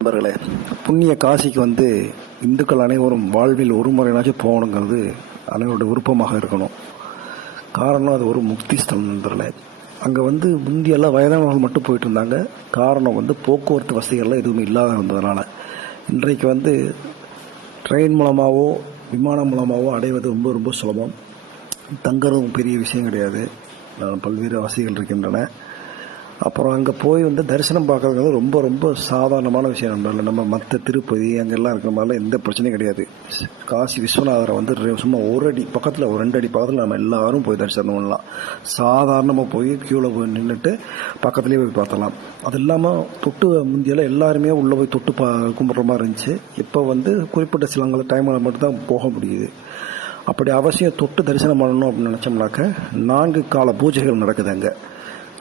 நண்பர்களே, புண்ணிய காசிக்கு இந்துக்கள் அனைவரும் வாழ்வில் ஒரு முறைனாச்சும் போகணுங்கிறது அனைவரோட விருப்பமாக இருக்கணும். காரணம், அது ஒரு முக்தி ஸ்தலம் நண்பர்களே. அங்கே முந்தியெல்லாம் வயதானவர்கள் மட்டும் போயிட்டு இருந்தாங்க. காரணம் போக்குவரத்து வசதிகள்லாம் எதுவுமே இல்லாத இருந்ததுனால. இன்றைக்கு ட்ரெயின் மூலமாகவோ விமானம் மூலமாகவோ அடைவது ரொம்ப ரொம்ப சுலபம். தங்குறதும் பெரிய விஷயம் கிடையாது. பல்வேறு வசதிகள் இருக்கின்றன. அப்புறம் அங்கே போய் தரிசனம் பார்க்கறது ரொம்ப ரொம்ப சாதாரணமான விஷயம். நம்ம மற்ற திருப்பதி அங்கெல்லாம் இருக்கிற மாதிரிலாம் எந்த பிரச்சனையும் கிடையாது. காசி விஸ்வநாதரை சும்மா ஒரு அடி பக்கத்தில், ஒரு 2 அடி பக்கத்தில் நம்ம எல்லாரும் போய் தரிசனம் பண்ணலாம். சாதாரணமாக போய் க்யூவில் போய் நின்றுட்டு பக்கத்துலேயே போய் பார்த்தலாம். அது இல்லாமல் தொட்டு முந்தியெல்லாம் எல்லாருமே உள்ளே போய் தொட்டு கும்பிட்ற மாதிரி இருந்துச்சு. இப்போ குறிப்பிட்ட சில டைமில் மட்டும்தான் போக முடியுது. அப்படி அவசியம் தொட்டு தரிசனம் பண்ணணும் அப்படின்னு நினச்சோம்னாக்க 4 கால பூஜைகள் நடக்குது அங்கே.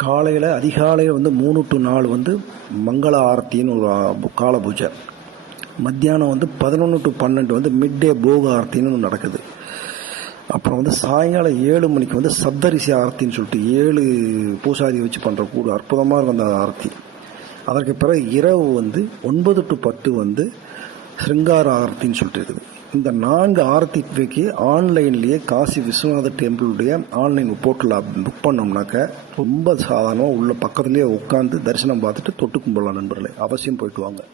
காலையில் அதிகாலையில் 3 to 4 மங்கள ஆரத்தின்னு ஒரு கால பூஜை. மத்தியானம் 11 to 12 மிட் டே போக ஆரத்தின்னு நடக்குது. அப்புறம் சாயங்காலம் 7 மணிக்கு சப்தரிசி ஆரத்தின்னு சொல்லிட்டு 7 பூசாரி வச்சு பண்ணுற கூட அற்புதமாக இருக்கும் அந்த ஆரத்தி. அதற்கு பிறகு இரவு 9 to 10 ஸ்ருங்கார ஆரத்தின்னு சொல்லிட்டு இருக்குது. இந்த 4 ஆரத்திக்கு ஆன்லைன்லேயே காசி விஸ்வநாதர் டெம்பிளுடைய ஆன்லைன் போர்ட்டலில் புக் பண்ணோம்னாக்க ரொம்ப சாதாரணமாக உள்ள பக்கத்துலேயே உட்காந்து தரிசனம் பார்த்துட்டு தொட்டு கும்பிடலாம். நண்பர்களே, அவசியம் போயிட்டு வாங்க.